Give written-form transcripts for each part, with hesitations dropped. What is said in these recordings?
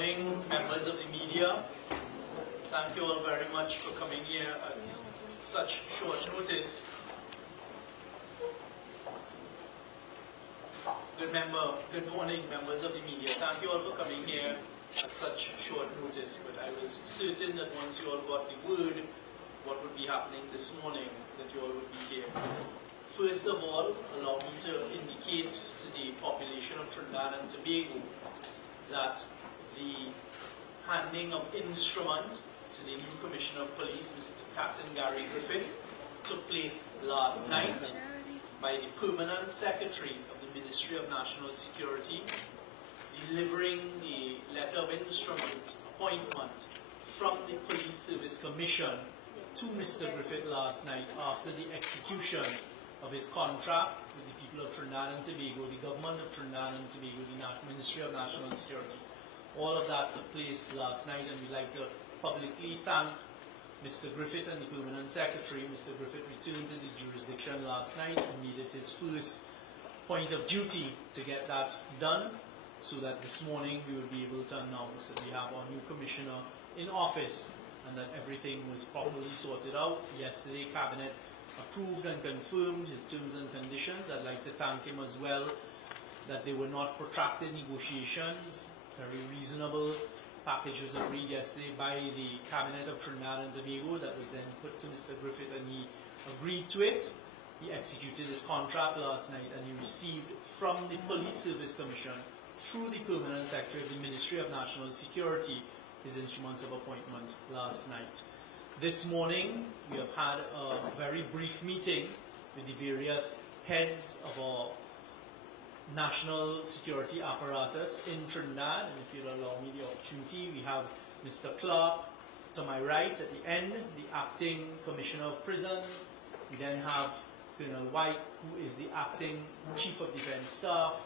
morning, members of the media. Thank you all very much for coming here at such short notice. Good morning, members of the media. Thank you all for coming here at such short notice, but I was certain that once you all got the word what would be happening this morning, that you all would be here. First of all, allow me to indicate to the population of Trinidad and Tobago that the handing of instrument to the new Commissioner of Police, Mr. Captain Gary Griffith, took place last night by the Permanent Secretary of the Ministry of National Security, delivering the letter of instrument appointment from the Police Service Commission to Mr. Griffith last night after the execution of his contract with the people of Trinidad and Tobago, the government of Trinidad and Tobago, the Ministry of National Security. All of that took place last night, and we'd like to publicly thank Mr. Griffith and the Permanent Secretary. Mr. Griffith returned to the jurisdiction last night and made it his first point of duty to get that done, so that this morning we will be able to announce that we have our new Commissioner in office and that everything was properly sorted out. Yesterday, Cabinet approved and confirmed his terms and conditions. I'd like to thank him as well that they were not protracted negotiations. Very reasonable package was agreed yesterday by the Cabinet of Trinidad and Tobago that was then put to Mr. Griffith, and he agreed to it. He executed his contract last night, and he received from the Police Service Commission through the Permanent Secretary of the Ministry of National Security his instruments of appointment last night. This morning, we have had a very brief meeting with the various heads of our national security apparatus in Trinidad, and if you'll allow me the opportunity, we have Mr. Clark to my right at the end, the Acting Commissioner of Prisons. We then have Colonel White, who is the Acting Chief of Defence Staff,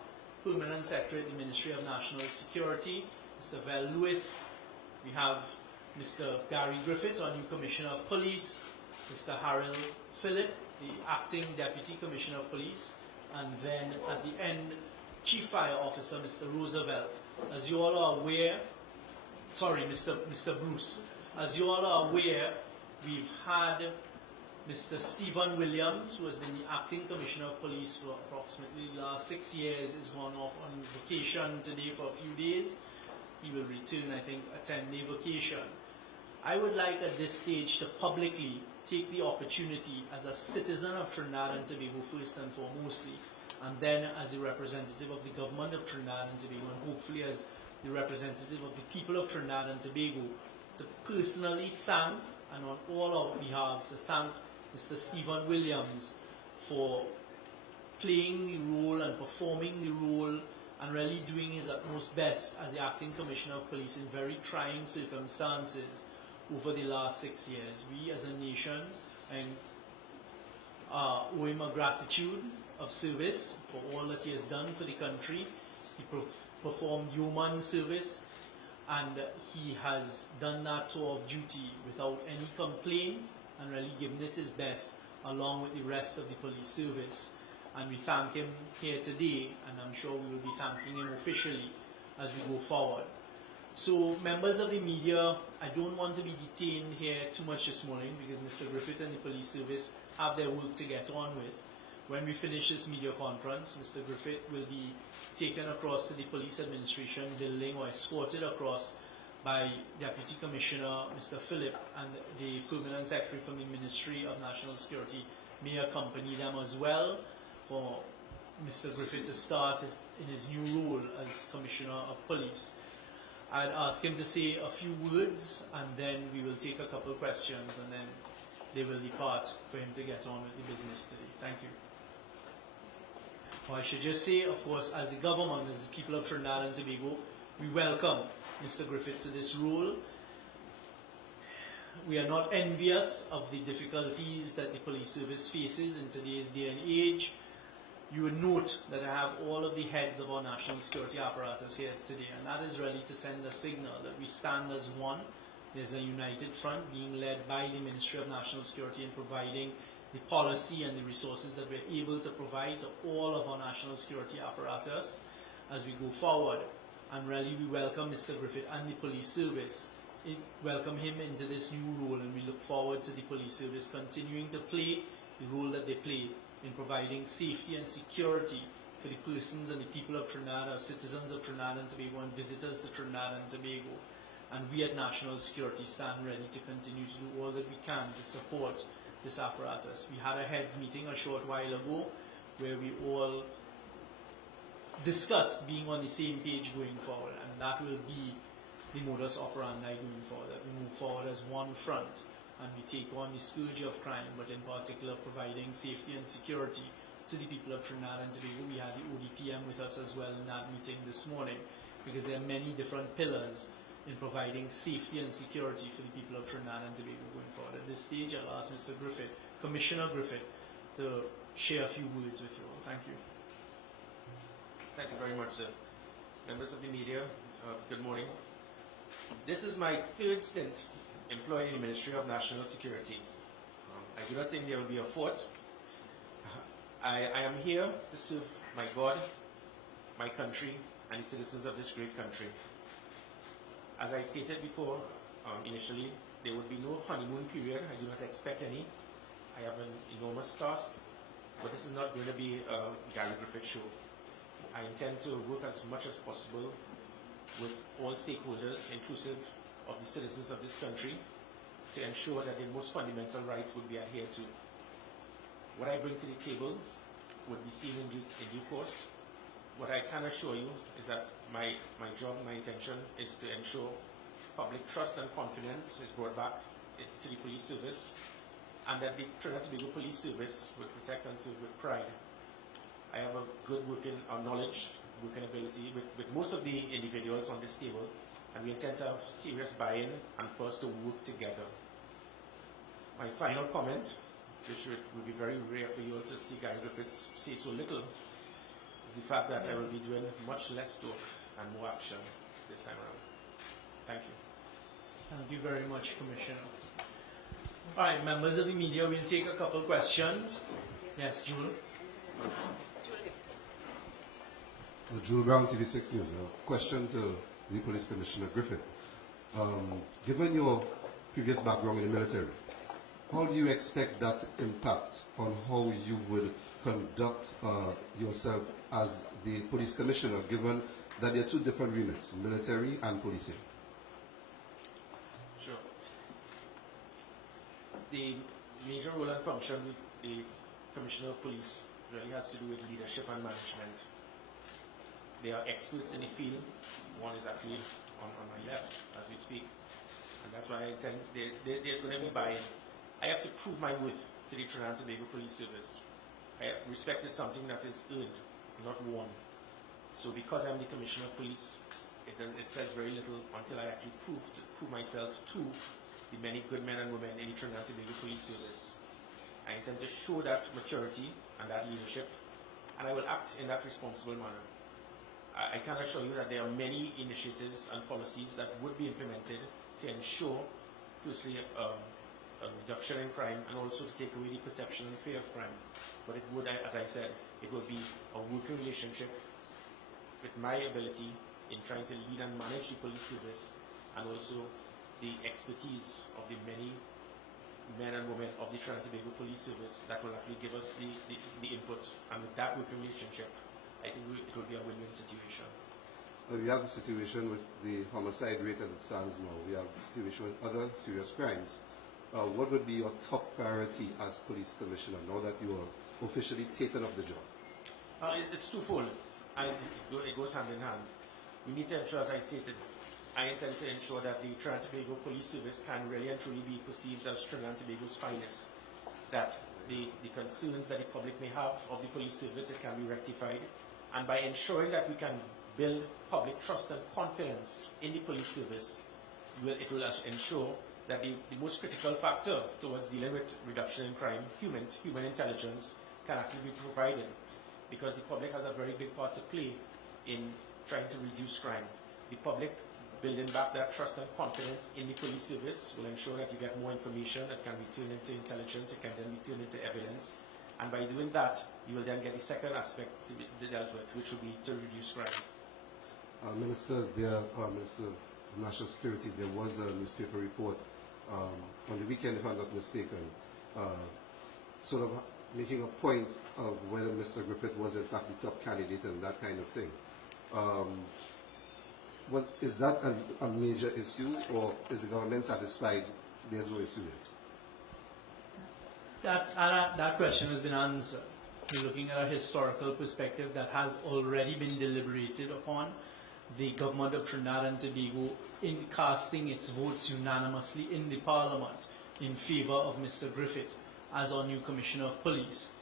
Permanent Secretary at the Ministry of National Security, Mr. Vel Lewis. We have Mr. Gary Griffith, our new Commissioner of Police, Mr. Harold Phillip, the Acting Deputy Commissioner of Police, and then at the end, Chief Fire Officer Mr. Roosevelt. As you all are aware, sorry, Mr. Bruce. As you all are aware, we've had Mr. Stephen Williams, who has been the Acting Commissioner of Police for approximately the last 6 years, is gone off on vacation today for a few days. He will return, I think, a 10-day vacation. I would like at this stage to publicly take the opportunity as a citizen of Trinidad and Tobago first and foremostly, and then as a representative of the government of Trinidad and Tobago, and hopefully as the representative of the people of Trinidad and Tobago, to personally thank, and on all our behalves, to thank Mr. Stephen Williams for playing the role and performing the role and really doing his utmost best as the Acting Commissioner of Police in very trying circumstances over the last 6 years. We as a nation owe him a gratitude of service for all that he has done for the country. He performed yeoman service, and he has done that tour of duty without any complaint and really given it his best along with the rest of the police service. And we thank him here today, and I'm sure we will be thanking him officially as we go forward. So, members of the media, I don't want to be detained here too much this morning because Mr. Griffith and the police service have their work to get on with. When we finish this media conference, Mr. Griffith will be taken across to the police administration building or escorted across by Deputy Commissioner Mr. Phillip, and the Permanent Secretary from the Ministry of National Security may accompany them as well for Mr. Griffith to start in his new role as Commissioner of Police. I'd ask him to say a few words, and then we will take a couple of questions, and then they will depart for him to get on with the business today. Thank you. Well, I should just say, of course, as the government, as the people of Trinidad and Tobago, we welcome Mr. Griffith to this role. We are not envious of the difficulties that the police service faces in today's day and age. You would note that I have all of the heads of our national security apparatus here today, and that is really to send a signal that we stand as one. There's a united front being led by the Ministry of National Security in providing the policy and the resources that we're able to provide to all of our national security apparatus as we go forward. And really we welcome Mr. Griffith and the police service, welcome him into this new role, and we look forward to the police service continuing to play the role that they play in providing safety and security for the persons and the people of Trinidad, our citizens of Trinidad and Tobago, and visitors to Trinidad and Tobago. And we at National Security stand ready to continue to do all that we can to support this apparatus. We had a heads meeting a short while ago where we all discussed being on the same page going forward, and that will be the modus operandi going forward, that we move forward as one front and we take on the scourge of crime, but in particular providing safety and security to the people of Trinidad and Tobago. We had the ODPM with us as well in that meeting this morning, because there are many different pillars in providing safety and security for the people of Trinidad and Tobago going forward. At this stage, I'll ask Mr. Griffith, Commissioner Griffith, to share a few words with you all. Thank you. Thank you very much, sir. Members of the media, good morning. This is my third stint employed in the Ministry of National Security. I do not think there will be a fourth. I am here to serve my God, my country, and the citizens of this great country. As I stated before, initially, there would be no honeymoon period. I do not expect any. I have an enormous task, but this is not going to be a Gary Griffith show. I intend to work as much as possible with all stakeholders, inclusive of the citizens of this country, to ensure that the most fundamental rights would be adhered to. What I bring to the table would be seen in due course. What I can assure you is that my job, my intention is to ensure public trust and confidence is brought back to the police service, and that the Trinidad and Tobago Police Service will protect and serve with pride. I have a good working knowledge, working ability with most of the individuals on this table, and we intend to have serious buy-in and for us to work together. My final comment, which would be very rare for you all to see Gary Griffiths say so little, is the fact that I will be doing much less talk and more action this time around. Thank you. Thank you very much, Commissioner. All right, members of the media, we'll take a couple questions. Yes, Jewel. Jewel Brown, TV6 News. A question to the Police Commissioner Griffith. Given your previous background in the military, how do you expect that to impact on how you would conduct yourself as the police commissioner, given that there are two different remits, military and policing? Sure. The major role and function with the Commissioner of Police really has to do with leadership and management. They are experts in the field. One is actually on my left as we speak. And that's why I think there's going to be buy-in. I have to prove my worth to the Trinidad and Tobago Police Service. Respect is something that is earned, not won. So because I'm the Commissioner of Police, it says very little until I actually prove myself to the many good men and women in the Trinidad and Tobago Police Service. I intend to show that maturity and that leadership, and I will act in that responsible manner. I can assure you that there are many initiatives and policies that would be implemented to ensure, firstly, a reduction in crime, and also to take away the perception and fear of crime. But it would, as I said, it will be a working relationship with my ability in trying to lead and manage the police service, and also the expertise of the many men and women of the Trinidad and Tobago Police Service that will actually give us the input. And with that working relationship, I think it will be a win-win situation. We have the situation with the homicide rate as it stands now. We have the situation with other serious crimes. What would be your top priority as police commissioner now that you are officially taken up the job? It's twofold, and it goes hand in hand. We need to ensure, as I stated, I intend to ensure that the Trinidad and Tobago Police Service can really and truly be perceived as Trinidad and Tobago's finest. That the concerns that the public may have of the police service, it can be rectified. And by ensuring that we can build public trust and confidence in the police service, it will ensure that the most critical factor towards dealing with reduction in crime, human intelligence, can actually be provided, because the public has a very big part to play in trying to reduce crime. The public building back that trust and confidence in the police service will ensure that you get more information that can be turned into intelligence, it can then be turned into evidence, and by doing that, you will then get the second aspect to be dealt with, which will be to reduce crime. Minister, Minister of National Security, there was a newspaper report on the weekend, if I'm not mistaken, sort of making a point of whether Mr. Griffith was in fact the top candidate and that kind of thing. Is that a major issue, or is the government satisfied there's no issue there? That question has been answered. We're looking at a historical perspective that has already been deliberated upon. The government of Trinidad and Tobago, in casting its votes unanimously in the Parliament in favour of Mr. Griffith as our new Commissioner of Police,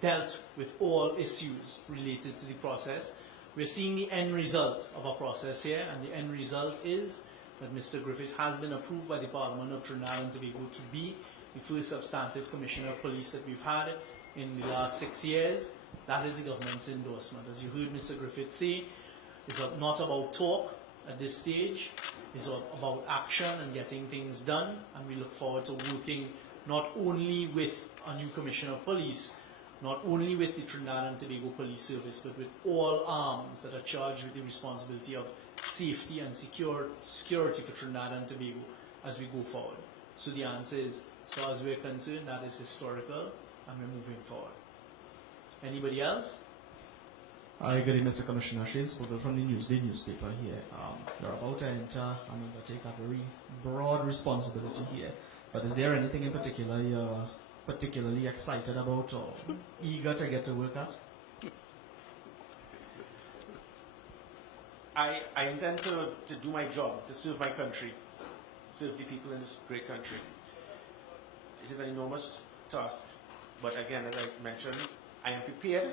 dealt with all issues related to the process. We're seeing the end result of our process here, and the end result is that Mr. Griffith has been approved by the Parliament of Trinidad and Tobago to be the first substantive Commissioner of Police that we've had in the last 6 years. That is the government's endorsement. As you heard Mr. Griffith say, it's not about talk at this stage. It's about action and getting things done, and we look forward to working not only with a new Commissioner of Police, not only with the Trinidad and Tobago Police Service, but with all arms that are charged with the responsibility of safety and security for Trinidad and Tobago as we go forward. So the answer is, as far as we're concerned, that is historical, and we're moving forward. Anybody else? Hi, good evening, Mr. Commissioner. Shane Spogle from the Newsday newspaper here. You're about to enter and undertake a very broad responsibility here. But is there anything in particular you're particularly excited about or eager to get to work at? I intend to do my job, to serve my country, serve the people in this great country. It is an enormous task, but again, as I mentioned, I am prepared.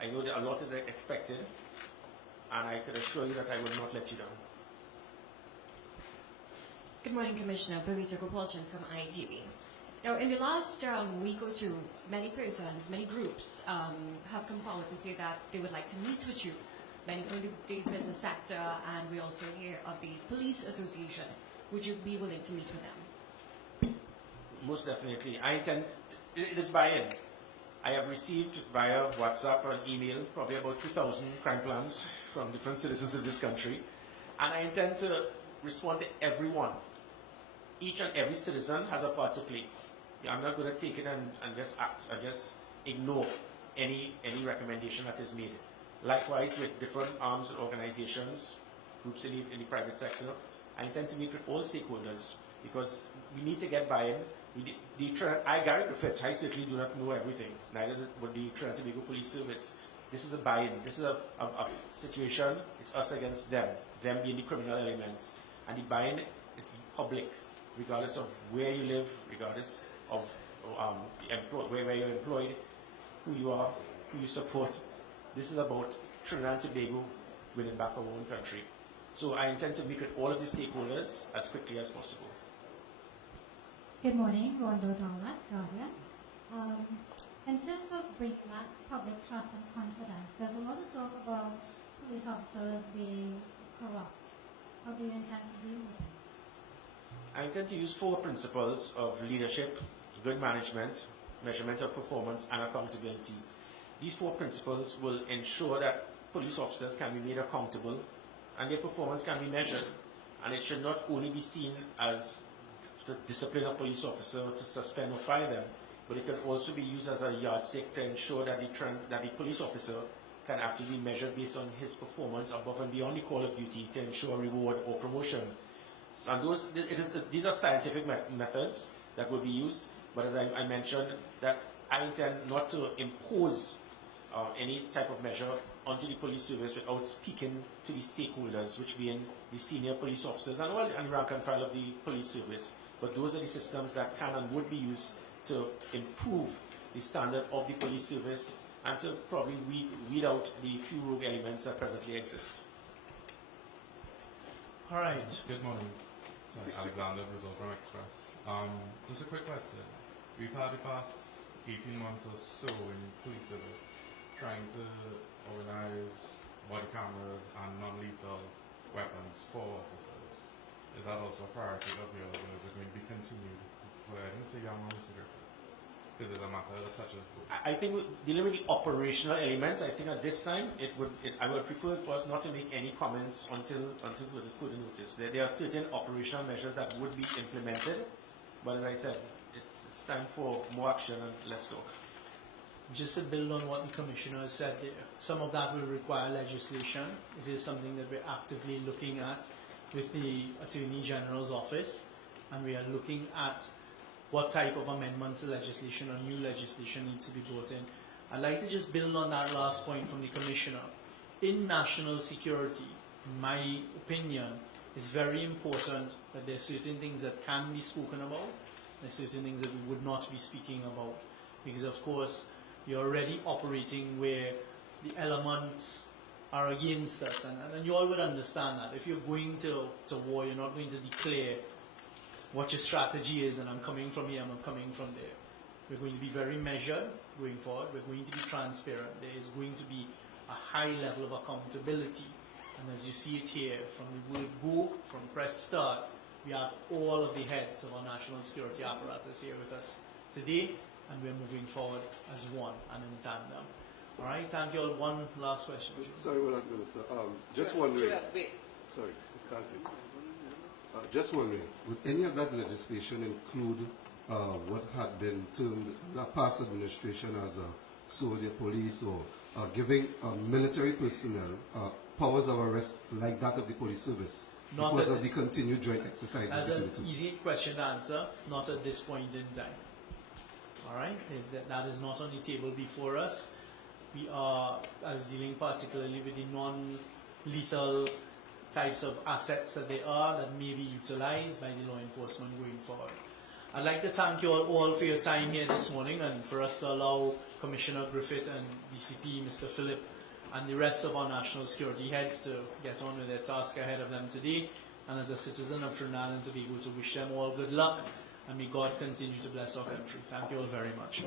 I know that a lot is expected, and I can assure you that I will not let you down. Good morning, Commissioner. Bhavita Gopalchan from ITV. Now, in the last week or two, many persons, many groups have come forward to say that they would like to meet with you. Many from the business sector, and we also hear of the Police Association. Would you be willing to meet with them? Most definitely. I intend, it is buy-in. I have received via WhatsApp or email probably about 2,000 crime plans from different citizens of this country, and I intend to respond to everyone. Each and every citizen has a part to play. I'm not going to take it and just act, and just ignore any recommendation that is made. Likewise, with different arms and organizations, groups in the private sector, I intend to meet with all stakeholders because we need to get buy-in. Gary Griffiths, I certainly do not know everything, neither would the Trinidad and Tobago Police Service. This is a buy-in. This is a situation, it's us against them being the criminal elements. And the buy-in, it's public, regardless of where you live, regardless of where you're employed, who you are, who you support. This is about Trinidad and Tobago winning back our own country. So I intend to meet with all of the stakeholders as quickly as possible. Good morning, Rondo Dawla, Guardian. In terms of bringing back public trust and confidence, there's a lot of talk about police officers being corrupt. How do you intend to deal with this? I intend to use 4 principles of leadership, good management, measurement of performance, and accountability. These 4 principles will ensure that police officers can be made accountable and their performance can be measured. And it should not only be seen as to discipline a police officer or to suspend or fire them, but it can also be used as a yardstick to ensure that the police officer can actually be measured based on his performance above and beyond the call of duty to ensure reward or promotion. And these are scientific methods that will be used, but as I mentioned, that I intend not to impose any type of measure onto the police service without speaking to the stakeholders, which being the senior police officers and all and rank and file of the police service. But those are the systems that can and would be used to improve the standard of the police service and to probably weed out the few rogue elements that presently exist. All right. Good morning. Sorry, Alexander Brazil from Express. Just a quick question. We've had the past 18 months or so in police service trying to organize body cameras and non-lethal weapons for officers. Is that also a priority of yours, or is it going to be continued for Mr. Young or Mr. Griffith? because it's a matter that touches both. I think dealing with the operational elements, I think at this time I would prefer for us not to make any comments until further notice. There are certain operational measures that would be implemented, but as I said, it's time for more action and less talk. Just to build on what the Commissioner said there, some of that will require legislation. It is something that we're actively looking at with the Attorney General's office, and we are looking at what type of amendments to legislation or new legislation needs to be brought in. I'd like to just build on that last point from the Commissioner. In national security, in my opinion, it's very important that there are certain things that can be spoken about, and certain things that we would not be speaking about. Because of course, you're already operating where the elements are against us, and you all would understand that. If you're going to war, you're not going to declare what your strategy is, and I'm coming from here, I'm coming from there. We're going to be very measured going forward. We're going to be transparent. There is going to be a high level of accountability. And as you see it here, from the word go, from press start, we have all of the heads of our national security apparatus here with us today, and we're moving forward as one and in tandem. All right, thank you all. One last question. Sorry, Minister. Just wondering. Sorry, can't wait. Just wondering, would any of that legislation include what had been termed the past administration as a soldier police, or giving military personnel powers of arrest like that of the police service because of the continued joint exercises? That's an easy question to answer. Not at this point in time. All right, that is not on the table before us. I was dealing particularly with the non-lethal types of assets that may be utilized by the law enforcement going forward. I'd like to thank you all for your time here this morning, and for us to allow Commissioner Griffith and DCP Mr. Phillip and the rest of our national security heads to get on with their task ahead of them today. And as a citizen of Trinidad, and to be able to wish them all good luck, and may God continue to bless our country. Thank you all very much.